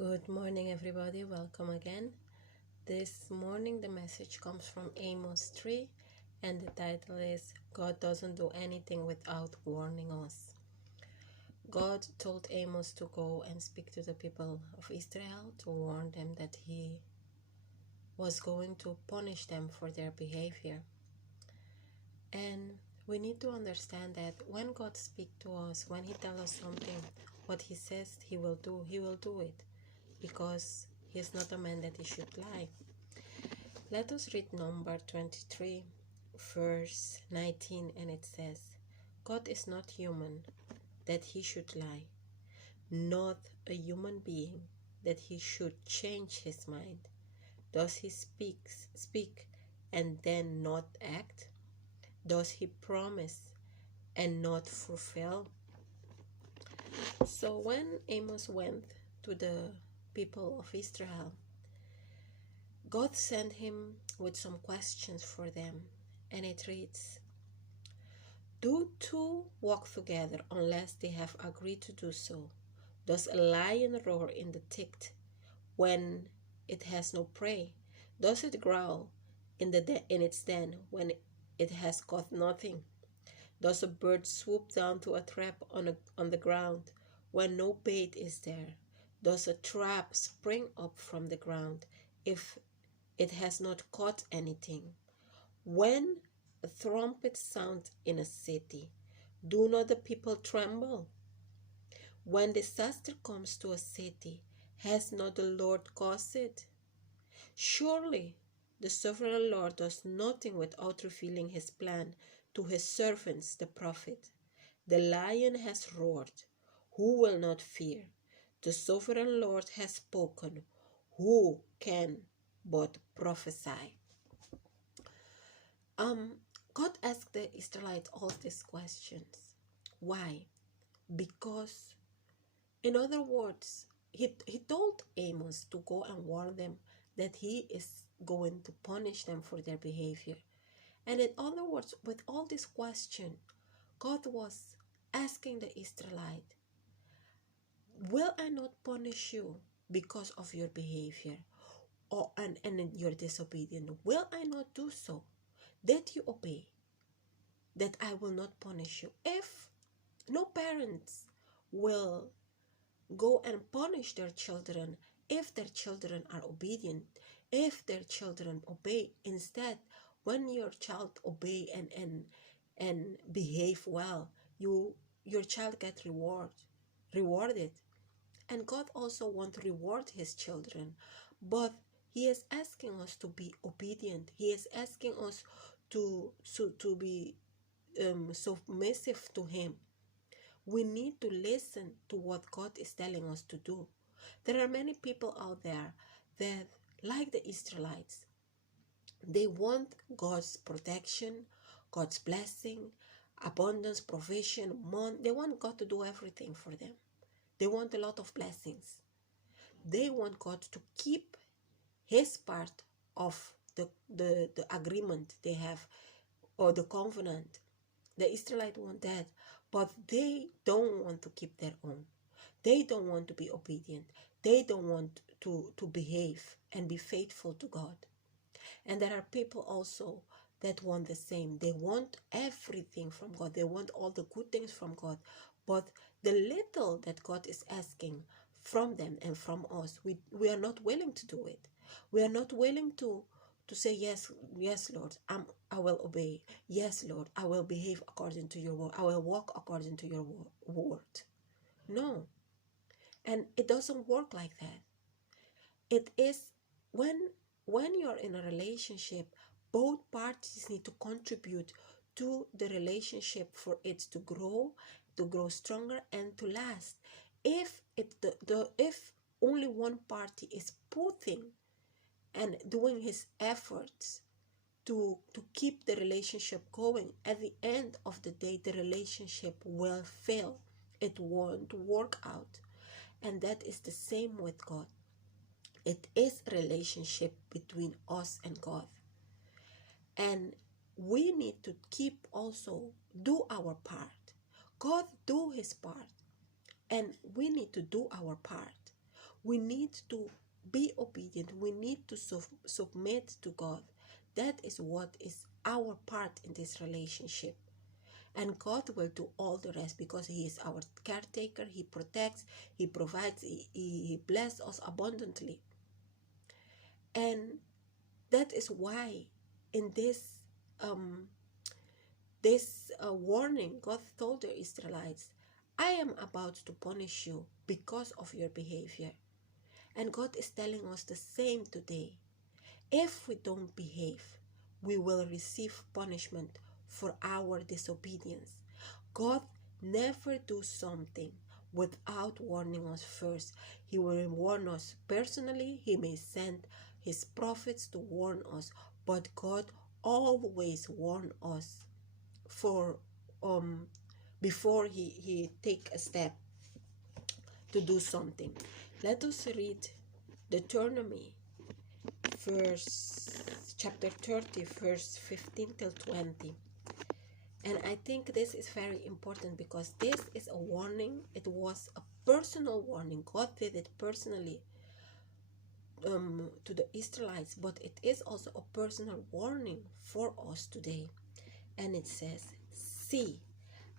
Good morning, everybody. Welcome again. This morning, the message comes from Amos 3, and the title is God Doesn't Do Anything Without Warning Us. God told Amos to go and speak to the people of Israel to warn them that he was going to punish them for their behavior. And we need to understand that when God speaks to us, when he tells us something, what he says he will do it. Because he is not a man that he should lie. Let us read number 23, verse 19, and it says, God is not human that he should lie, not a human being that he should change his mind. Does he speak and then not act? Does he promise and not fulfill? So when Amos went to the people of Israel, God sent him with some questions for them, and it reads, Do two walk together unless they have agreed to do so? Does a lion roar in the thicket when it has no prey? Does it growl in its den when it has caught nothing? Does a bird swoop down to a trap on the ground when no bait is there? Does a trap spring up from the ground if it has not caught anything? When a trumpet sounds in a city, do not the people tremble? When disaster comes to a city, has not the Lord caused it? Surely the sovereign Lord does nothing without revealing his plan to his servants, the prophet. The lion has roared. Who will not fear? The sovereign Lord has spoken. Who can but prophesy? God asked the Israelites all these questions. Why? Because, in other words, he told Amos to go and warn them that he is going to punish them for their behavior. And in other words, with all this question, God was asking the Israelite, will I not punish you because of your behavior and your disobedience? Will I not do so? That you obey, that I will not punish you. If no parents will go and punish their children if their children are obedient, if their children obey. Instead, when your child obey and behave well, your child get rewarded. And God also wants to reward his children, but he is asking us to be obedient. He is asking us to be submissive to him. We need to listen to what God is telling us to do. There are many people out there that, like the Israelites, they want God's protection, God's blessing, abundance, provision, money. They want God to do everything for them. They want a lot of blessings. They want God to keep his part of the agreement they have, or the covenant. The Israelites want that, but they don't want to keep their own. They don't want to be obedient. They don't want to behave and be faithful to God. And there are people also that want the same. They want everything from God. They want all the good things from God. But the little that God is asking from them and from us, we are not willing to do it. We are not willing to say, yes, Lord, I will obey. Yes, Lord, I will behave according to your word. I will walk according to your word. No. And it doesn't work like that. It is when you're in a relationship, both parties need to contribute to the relationship for it to grow stronger and to last. If if only one party is putting and doing his efforts to keep the relationship going, at the end of the day, the relationship will fail. It won't work out. And that is the same with God. It is a relationship between us and God. And we need to keep also do our part. God do his part. And we need to do our part. We need to be obedient. We need to submit to God. That is what is our part in this relationship. And God will do all the rest because He is our caretaker. He protects, He provides, He blesses us abundantly. And that is why in this warning, God told the Israelites, I am about to punish you because of your behavior. And God is telling us the same today. If we don't behave, we will receive punishment for our disobedience. God never do something without warning us first. He will warn us personally. He may send His prophets to warn us, but God always warns us for before he take a step to do something. Let us read Deuteronomy chapter 30, verse 15 till 20. And I think this is very important because this is a warning. It was a personal warning. God did it personally to the Israelites, but it is also a personal warning for us today. And it says, see,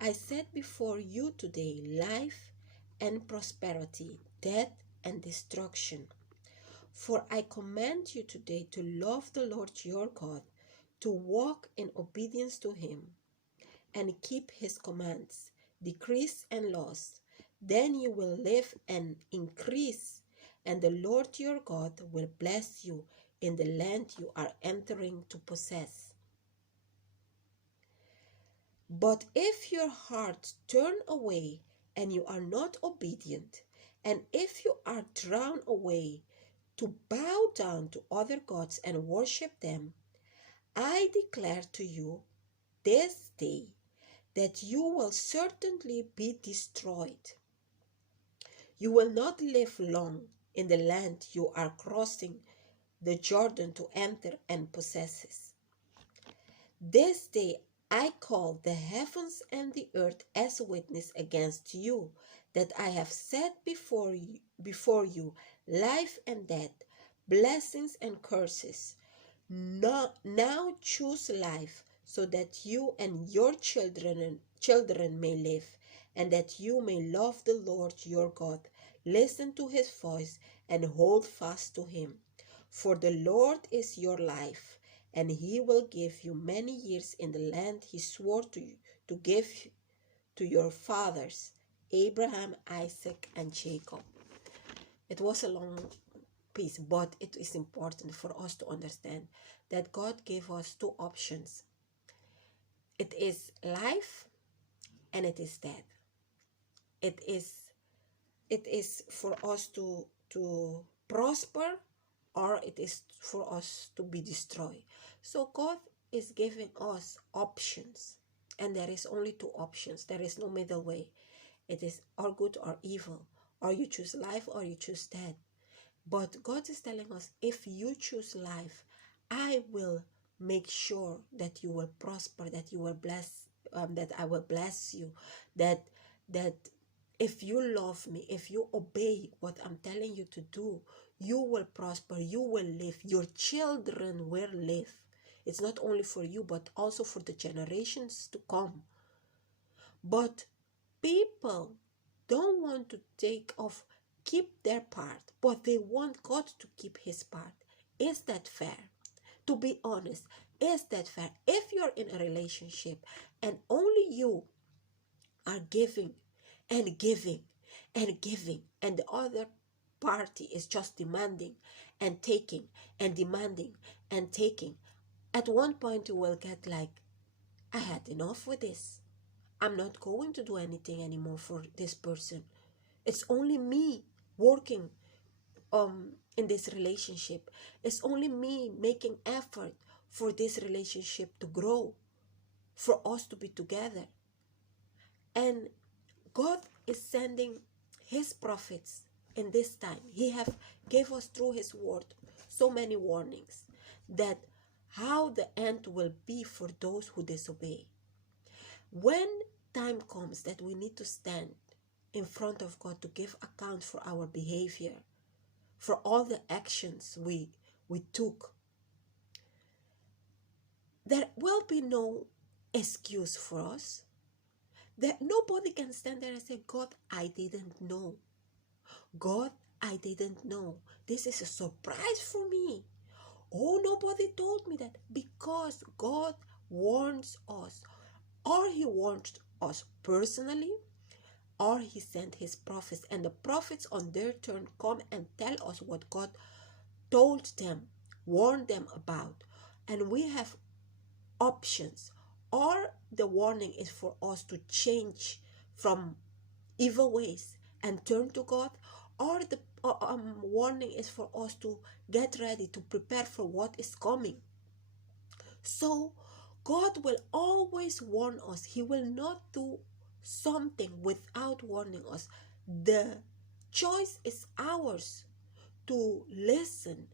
I set before you today life and prosperity, death and destruction. For I command you today to love the Lord your God, to walk in obedience to Him, and keep His commands, decrees, and laws. Then you will live and increase, and the Lord your God will bless you in the land you are entering to possess. But if your heart turn away and you are not obedient, and if you are drawn away to bow down to other gods and worship them, I declare to you this day that you will certainly be destroyed. You will not live long in the land you are crossing the Jordan to enter and possess. This day I call the heavens and the earth as witness against you, that I have set before you life and death, blessings and curses. Now choose life, so that you and your children may live, and that you may love the Lord your God, listen to His voice, and hold fast to Him. For the Lord is your life, and He will give you many years in the land He swore to give to your fathers, Abraham, Isaac, and Jacob. It was a long piece, but it is important for us to understand that God gave us two options. It is life and it is death. It is for us to prosper, or it is for us to be destroyed. So God is giving us options, and there is only two options. There is no middle way. It is or good or evil, or you choose life or you choose death. But God is telling us, if you choose life, I will make sure that you will prosper, that you will bless, that I will bless you, that if you love me, if you obey what I'm telling you to do, you will prosper, you will live, your children will live. It's not only for you, but also for the generations to come. But people don't want to keep their part, but they want God to keep His part. Is that fair? To be honest, is that fair? If you're in a relationship and only you are giving and giving and giving, and the other party is just demanding and taking and demanding and taking, at one point you will get like, I had enough with this. I'm not going to do anything anymore for this person. It's only me working in this relationship. It's only me making effort for this relationship to grow, for us to be together. And God is sending His prophets in this time. He have gave us through His word so many warnings that how the end will be for those who disobey. When time comes that we need to stand in front of God to give account for our behavior, for all the actions we took. There will be no excuse for us. That nobody can stand there and say, God, I didn't know. God, I didn't know. This is a surprise for me. Oh, nobody told me that. Because God warns us. Or he warns us personally, or he sent his prophets. And the prophets on their turn come and tell us what God told them, warned them about. And we have options. Or the warning is for us to change from evil ways and turn to God, or the warning is for us to get ready, to prepare for what is coming. So God will always warn us. He will not do something without warning us. The choice is ours to listen,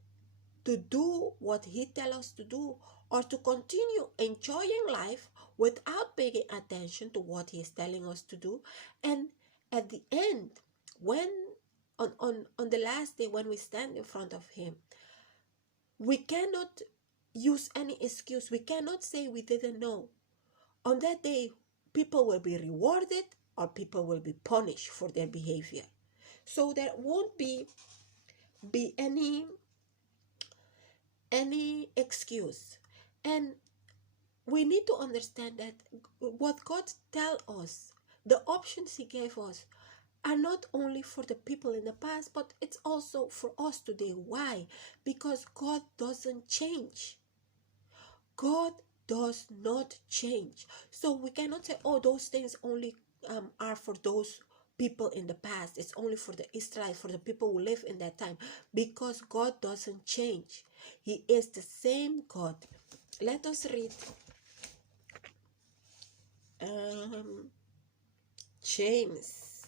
to do what he tells us to do, or to continue enjoying life without paying attention to what he is telling us to do. And at the end, when on the last day, when we stand in front of him, we cannot use any excuse. We cannot say we didn't know. On that day, people will be rewarded or people will be punished for their behavior. So there won't be any excuse. And we need to understand that what God tells us, the options he gave us, are not only for the people in the past, but it's also for us today. Why? Because God doesn't change. God does not change. So we cannot say, oh, those things only are for those people in the past. It's only for the Israelites, for the people who live in that time. Because God doesn't change. He is the same God. Let us read James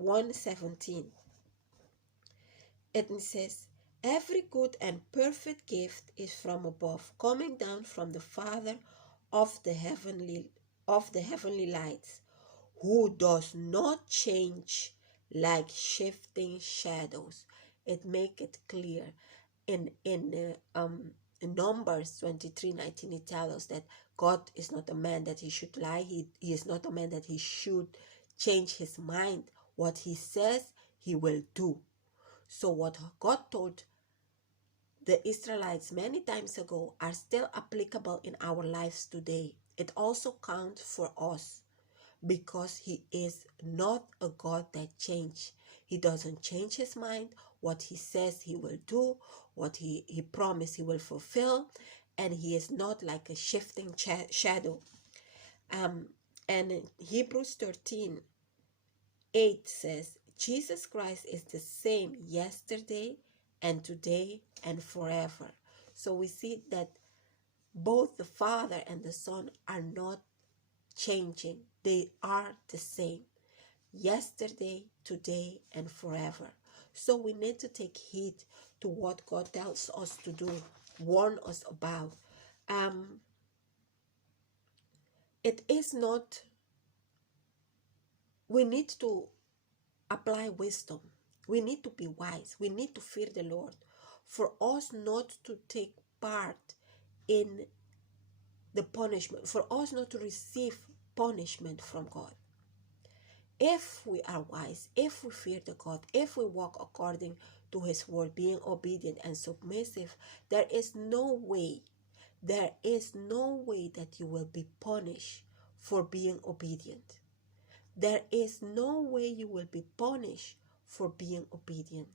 1:17. It says, every good and perfect gift is from above, coming down from the Father of the heavenly lights, who does not change like shifting shadows. It make it clear in Numbers 23:19. It tells us that God is not a man that he should lie. He is not a man that he should change his mind. What he says, he will do. So what God told the Israelites many times ago are still applicable in our lives today. It also counts for us, because he is not a God that changes. He doesn't change his mind. What he says he will do, what he promised he will fulfill, and he is not like a shifting shadow. And in Hebrews 13:8 says, Jesus Christ is the same yesterday and today and forever. So we see that both the Father and the Son are not changing. They are the same, yesterday, today, and forever. So we need to take heed to what God tells us to do, warn us about. It is not, we need to apply wisdom. We need to be wise. We need to fear the Lord for us not to take part in the punishment, for us not to receive punishment from God. If we are wise, if we fear the God, if we walk according to his word, being obedient and submissive, there is no way that you will be punished for being obedient. There is no way you will be punished for being obedient.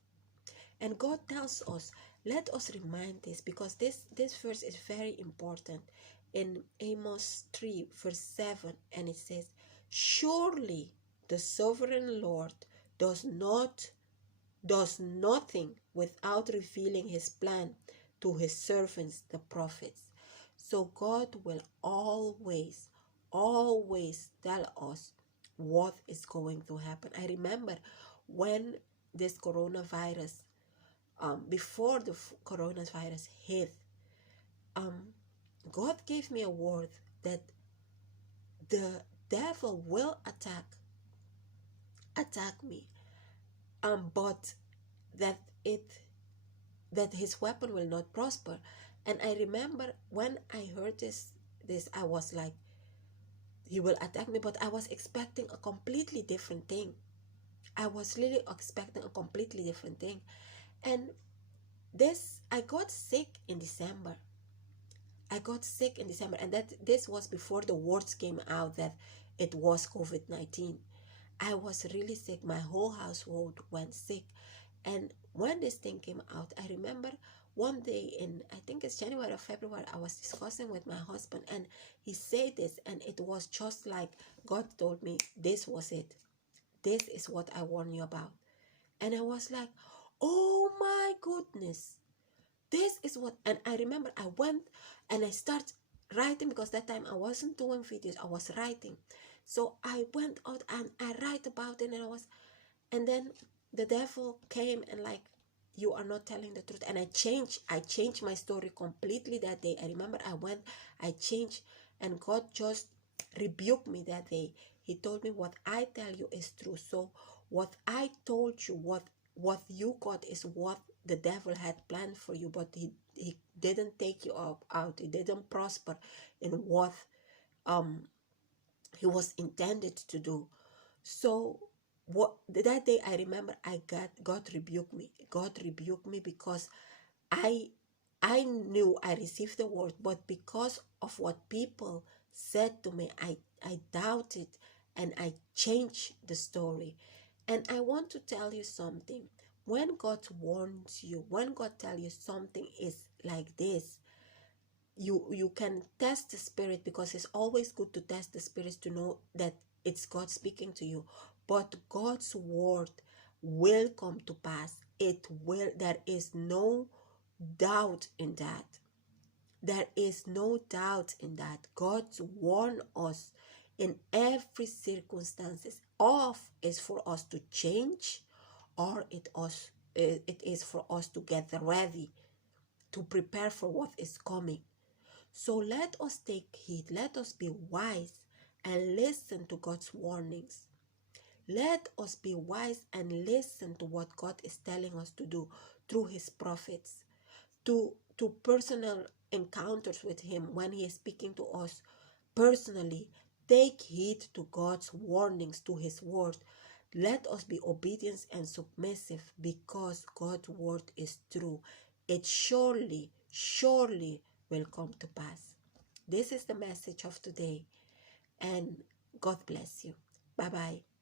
And God tells us, let us remind this, because this verse is very important, in Amos 3:7, and it says, surely the sovereign Lord does nothing without revealing his plan to his servants, the prophets. So God will always tell us what is going to happen. I remember when this coronavirus, before the coronavirus hit, God gave me a word that the devil will attack me, but that that his weapon will not prosper. And I remember when I heard this I was like, he will attack me, but I was expecting a completely different thing. I was really expecting a completely different thing. And I got sick in December. I got sick in December, and this was before the words came out that it was COVID-19. I was really sick. My whole household went sick. And when this thing came out, I remember one day in, I think it's January or February, I was discussing with my husband, and he said this, and it was just like God told me, this was it. This is what I warned you about. And I was like, oh my goodness. This is what, and I remember I went and I started writing, because that time I wasn't doing videos, I was writing. So I went out and I write about it, and then the devil came and like, you are not telling the truth. And I changed my story completely that day. I remember I changed, and God just rebuked me that day. He told me, what I tell you is true. So what I told you, what you got is what the devil had planned for you, but he didn't take you out. He didn't prosper in what he was intended to do. So what that day I remember, God rebuked me. God rebuked me because I I knew I received the word, but because of what people said to me, I doubted, and I changed the story. And I want to tell you something. When God warns you, when God tells you something is like this, you can test the spirit, because it's always good to test the spirits to know that it's God speaking to you. But God's word will come to pass. It will. There is no doubt in that. There is no doubt in that. God warned us in every circumstances. Of is for us to change, or it is for us to get ready, to prepare for what is coming. So let us take heed, let us be wise and listen to God's warnings. Let us be wise and listen to what God is telling us to do through his prophets, to personal encounters with him when he is speaking to us personally. Take heed to God's warnings, to his word. Let us be obedient and submissive, because God's word is true. It surely will come to pass. This is the message of today, and God bless you. Bye bye.